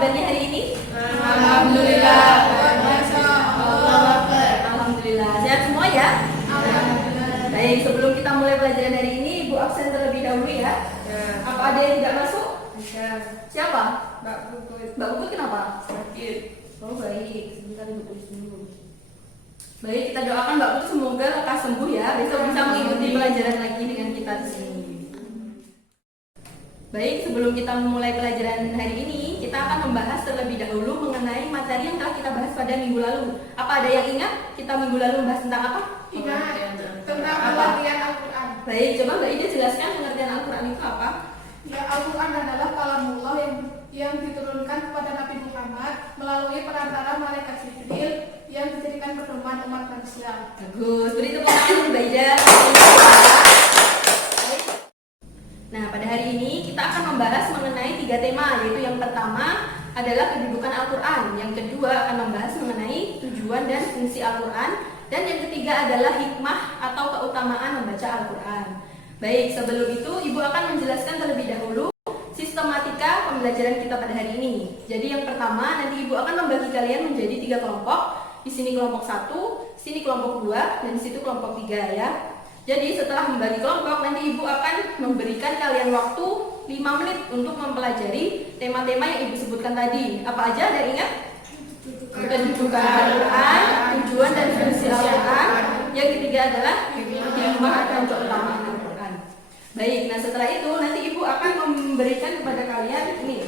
kabarnya hari ini? Alhamdulillah. Alhamdulillah. Sehat semua ya? Alhamdulillah. Baik, sebelum kita mulai pelajaran hari ini, Ibu absen terlebih dahulu ya. Apa ada yang tidak masuk? Siapa? Mbak Puput. Mbak Puput kenapa? Sakit. Oh baik, sebentar Ibu tulis dulu. Baik, kita doakan Mbak Puput semoga lekas sembuh ya. Besok bisa mengikuti pelajaran lagi dengan kita di sini. Baik, sebelum kita memulai pelajaran hari ini, kita akan membahas terlebih dahulu mengenai materi yang telah kita bahas pada minggu lalu. Apa ada yang ingat kita minggu lalu membahas tentang apa? Ingat tentang pengertian Al-Quran. Baik, coba Mbak Ida jelaskan pengertian Al-Quran itu apa? Ya, Al-Quran adalah kalamullah yang diturunkan kepada Nabi Muhammad melalui perantara malaikat Jibril yang dijadikan pedoman umat manusia. Bagus, beri tepuk tangan untuk Mbak Ida. Nah, pada hari ini kita akan membahas mengenai 3 tema, yaitu yang pertama adalah kedudukan Al-Quran, yang kedua akan membahas mengenai tujuan dan fungsi Al-Quran, dan yang ketiga adalah hikmah atau keutamaan membaca Al-Quran. Baik, sebelum itu Ibu akan menjelaskan terlebih dahulu sistematika pembelajaran kita pada hari ini. Jadi yang pertama, nanti Ibu akan membagi kalian menjadi 3 kelompok. Di sini kelompok 1, sini kelompok 2, dan di situ kelompok 3 ya. Jadi setelah membagi kelompok, nanti Ibu akan memberikan kalian waktu 5 menit untuk mempelajari tema-tema yang Ibu sebutkan tadi. Apa aja, ada ingat? Kedudukan Al-Quran, tujuan dan fungsi Al-Quran. Yang ketiga adalah hikmah dan keutamaan Al-Quran. Baik, nah setelah itu nanti Ibu akan memberikan kepada kalian ini.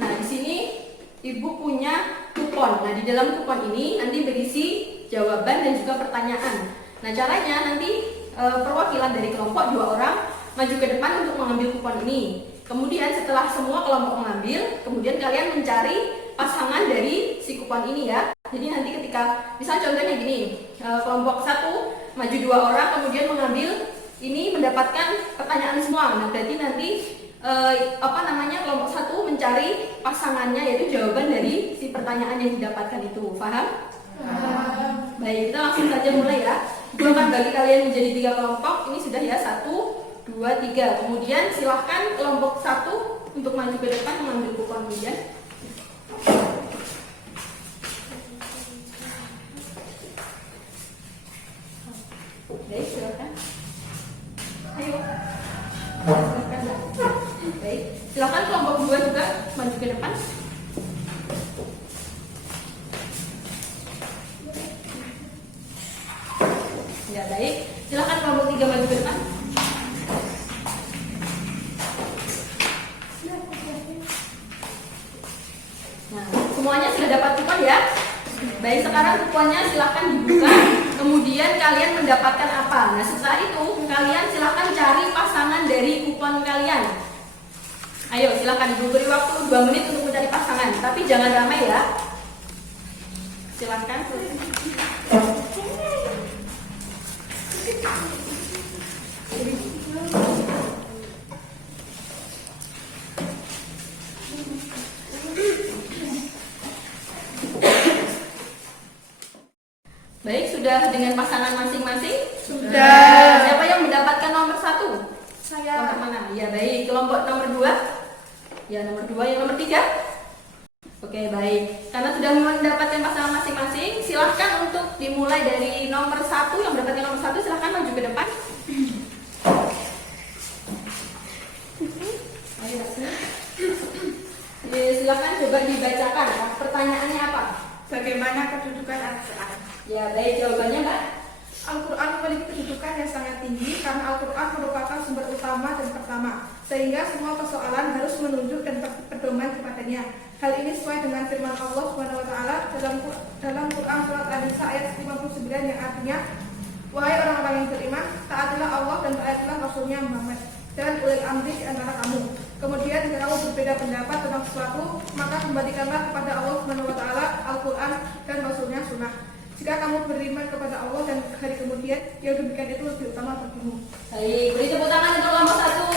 Nah, di sini Ibu punya kupon. Nah, di dalam kupon ini nanti berisi jawaban dan juga pertanyaan. Nah, caranya nanti perwakilan dari kelompok 2 orang maju ke depan untuk mengambil kupon ini. Kemudian setelah semua kelompok mengambil, kemudian kalian mencari pasangan dari si kupon ini ya. Jadi nanti ketika, misalnya contohnya gini, kelompok 1 maju 2 orang, kemudian mengambil ini mendapatkan pertanyaan semua. Nah, berarti nanti kelompok 1 mencari pasangannya, yaitu jawaban dari si pertanyaan yang didapatkan itu. Paham? Baik, kita langsung saja mulai ya. Gue akan bagi kalian menjadi 3 kelompok. Ini sudah ya, 1, 2, 3. Kemudian silahkan kelompok 1 untuk maju ke depan mengambil kupon kemudian. Baik, silahkan. Ayo. Silahkan, Mbak. Baik, silahkan kelompok 2 juga maju ke depan. Ya, baik. Silakan kelompok 3 maju ke depan. Nah, semuanya sudah dapat kupon ya. Baik, sekarang kuponnya silahkan dibuka. Kemudian kalian mendapatkan apa? Nah, setelah itu kalian silahkan cari pasangan dari kupon kalian. Ayo, silahkan Ibu beri waktu 2 menit untuk mencari pasangan. Tapi jangan ramai ya. Silahkan. Baik, sudah dengan pasangan masing-masing? Sudah. Siapa yang mendapatkan nomor 1? Saya. Kelompok mana? Ya, baik. Kelompok nomor 2? Ya, nomor 2. Yang nomor 3? Oke, baik. Karena sudah mendapatkan pasangan masing-masing, silahkan untuk dimulai dari nomor 1. Yang mendapatkan nomor 1, silahkan maju ke depan. Silahkan coba dibacakan. Pertanyaannya apa? Bagaimana kedudukan Al-Quran? Ya, baik. Jawabannya, Mbak. Al-Quran memiliki kedudukan yang sangat tinggi karena Al-Quran merupakan sumber utama dan pertama, sehingga semua persoalan harus menunjuk dan berpedoman kepadanya. Hal ini sesuai dengan firman Allah SWT dalam Quran surat An-Nisa ayat 59 yang artinya, wahai orang-orang yang beriman, taatilah Allah dan taatilah Rasulnya Muhammad dan ulil amri di antara kamu. Kemudian jika kamu berbeda pendapat tentang sesuatu, maka kembalikanlah kepada Allah SWT, Al-Quran dan Rasulnya Sunnah. Jika kamu beriman kepada Allah dan hari kemudian, yang demikian itu lebih utama bagimu. Baik, beri tepuk tangan untuk kelompok 1.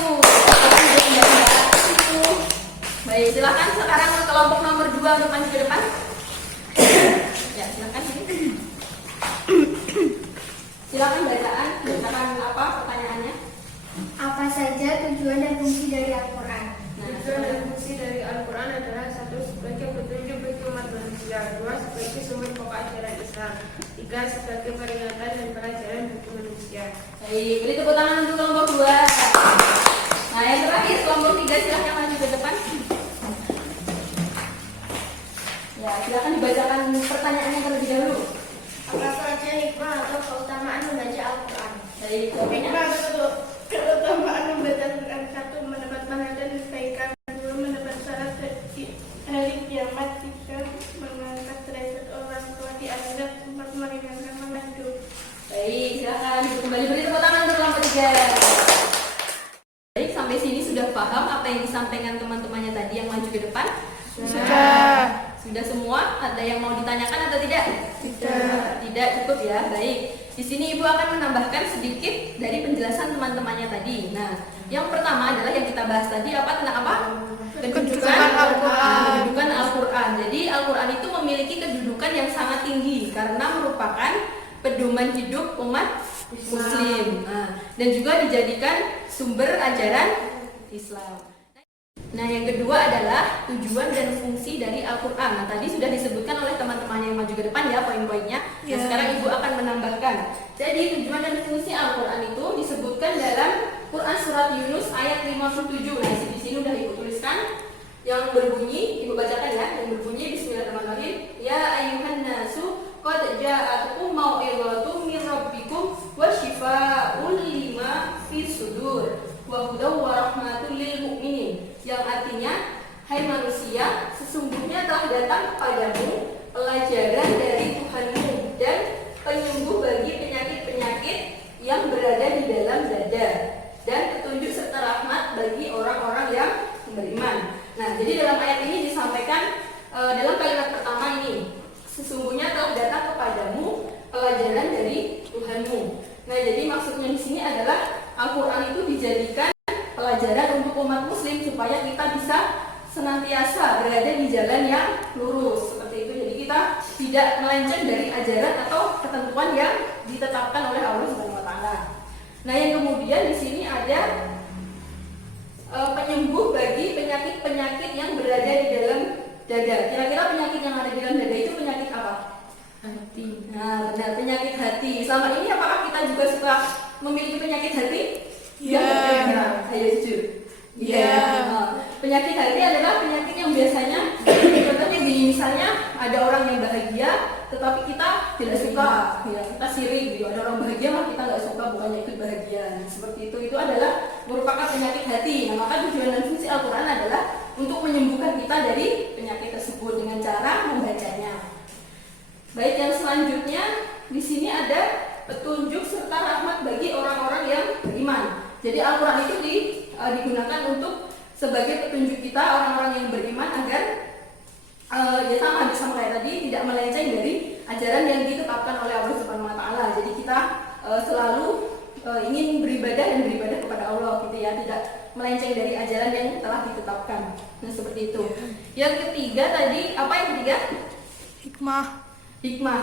Baik, silakan sekarang kelompok nomor 2 untuk maju ke depan. Ya, silakan. Silakan bacakan apa pertanyaannya? Apa saja tujuan dan fungsi dari Al-Quran? Nah, Tujuan dan fungsi dari Al-Quran adalah manusia. 2. Sebagai sumber pokok ajaran Islam. 3. Sebagai peringatan dan pelajaran bagi manusia. Baik, beri tepuk tangan untuk kelompok 2. Nah, yang terakhir kelompok 3 silahkan maju ke depan. Ya, silakan dibacakan pertanyaannya terlebih dahulu. Apa saja hikmah atau keutamaan membaca Al-Quran? Baik, jawabannya. Hikmah atau keutamaan membaca Al-Quran. 1. Mendapat pahala dan kebaikan. 2. Mendapat syarat di hari kiamat. 3. Mengangkat derajat orang tua di akhirat. 4. Meringankan mengandung. Baik, silakan kembali beri tepuk tangan untuk kelompok 3. Baik, sampai sini sudah paham apa yang disampaikan teman-temannya tadi yang maju ke depan? Sudah. Sudah semua? Ada yang mau ditanyakan atau tidak? Tidak, cukup ya. Baik. Di sini Ibu akan menambahkan sedikit dari penjelasan teman-temannya tadi. Nah, yang pertama adalah yang kita bahas tadi apa tentang apa? Kedudukan Al-Quran. Kedudukan Al-Quran. Jadi Al-Quran itu memiliki kedudukan yang sangat tinggi karena merupakan pedoman hidup umat Muslim. Nah, dan juga dijadikan sumber ajaran Islam. Nah, yang kedua adalah tujuan dan fungsi dari Al-Quran. Nah, tadi sudah disebutkan oleh teman-teman yang maju ke depan ya poin-poinnya. Nah, sekarang Ibu akan menambahkan. Jadi tujuan dan fungsi Al-Quran itu disebutkan dalam Quran Surat Yunus ayat 57. Nah, di sini udah Ibu tuliskan. Yang berbunyi, Ibu bacakan ya. Yang berbunyi Bismillahirrahmanirrahim. Ya ayyuhan nasu qad ja'atukum mau'izatun min rabbikum wa shifaa'un lima fis sudur wa hudaw wa rahmatul lil mu'minin. Yang artinya, hai manusia, sesungguhnya telah datang kepadamu pelajaran dari Tuhanmu dan penyembuh bagi penyakit-penyakit yang berada di dalam dada dan petunjuk serta rahmat bagi orang-orang yang beriman. Nah, jadi dalam ayat ini disampaikan dalam kalimat pertama ini, sesungguhnya telah datang kepadamu pelajaran dari Tuhanmu. Nah, jadi maksudnya di sini adalah Al-Quran itu dijadikan pelajaran untuk umat Muslim supaya kita bisa senantiasa berada di jalan yang lurus seperti itu. Jadi kita tidak melenceng dari ajaran atau ketentuan yang ditetapkan oleh Allah Subhanahu wa taala. Nah, yang kemudian di sini ada penyembuh bagi penyakit-penyakit yang berada di dalam dada. Kira-kira penyakit yang ada di dalam dada itu penyakit apa? Hati. Nah, benar, penyakit hati. Selama ini apakah kita juga suka memiliki penyakit hati? Ya. Ayo jujur. Ya. Penyakit hati adalah penyakit yang biasanya contohnya gini, misalnya ada orang yang bahagia tetapi kita tidak suka, ya kita sirik gitu. Ada orang bahagia malah kita nggak suka, bukannya ikut bahagia. Nah, seperti itu adalah merupakan penyakit hati. Nah, maka tujuan dan fungsi Al-Quran adalah untuk menyembuhkan kita dari penyakit tersebut dengan cara membacanya. Baik, yang selanjutnya di sini ada petunjuk serta rahmat bagi orang-orang yang beriman. Jadi Al-Quran itu digunakan untuk sebagai petunjuk kita orang-orang yang beriman agar ya sama kayak tadi tidak melenceng dari ajaran yang ditetapkan oleh Allah Subhanahu wa taala. Jadi kita selalu ingin beribadah dan beribadah kepada Allah gitu ya, tidak melenceng dari ajaran yang telah ditetapkan. Nah, seperti itu. Yang ketiga tadi apa yang ketiga? Hikmah.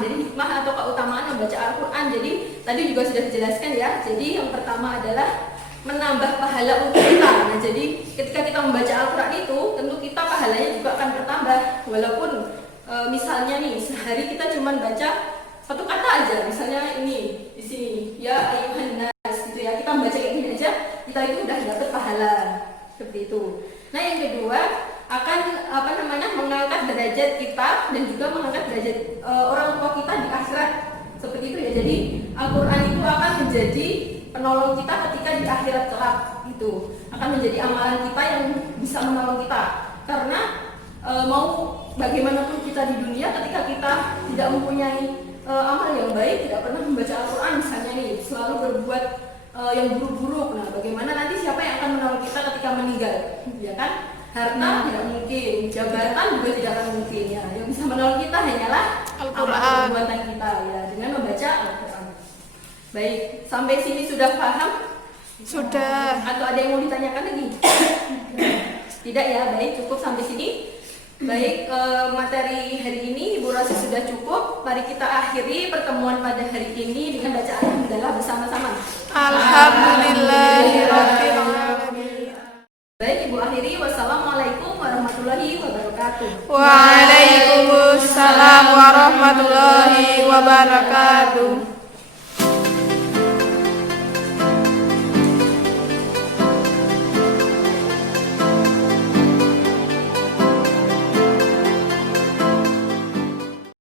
Jadi hikmah atau keutamaan membaca Al-Quran. Jadi tadi juga sudah dijelaskan ya. Jadi yang pertama adalah menambah pahala untuk kita. Nah, jadi ketika kita membaca Al-Quran itu, tentu kita pahalanya juga akan bertambah. Walaupun misalnya nih sehari kita cuma baca satu kata aja, misalnya ini di sini ya ayyuhan nas gitu ya, kita membaca kayak gini aja, kita itu udah dapat pahala seperti itu. Nah, yang kedua akan mengangkat derajat kita dan juga mengangkat derajat orang tua kita di akhirat seperti itu ya. Jadi Al-Quran itu akan menjadi penolong kita ketika di akhirat kelak, itu akan menjadi amalan kita yang bisa menolong kita. Karena mau bagaimanapun kita di dunia, ketika kita tidak mempunyai amal yang baik, tidak pernah membaca Al-Quran misalnya nih, selalu berbuat yang buruk-buruk. Nah, bagaimana nanti siapa yang akan menolong kita ketika meninggal, ya kan? Harta tidak mungkin, jabatan juga tidak akan mungkin ya. Yang bisa menolong kita hanyalah amal perbuatan kita ya, dengan membaca Al-Quran. Baik, sampai sini sudah paham? Sudah. Atau ada yang mau ditanyakan lagi? Tidak ya, baik, cukup sampai sini. Baik, materi hari ini Ibu rasa sudah cukup. Mari kita akhiri pertemuan pada hari ini dengan baca Alhamdulillah bersama-sama. Alhamdulillahirabbil alamin. Baik, Ibu akhiri. Wassalamualaikum warahmatullahi wabarakatuh. Waalaikumsalam. Waalaikumsalam warahmatullahi wabarakatuh.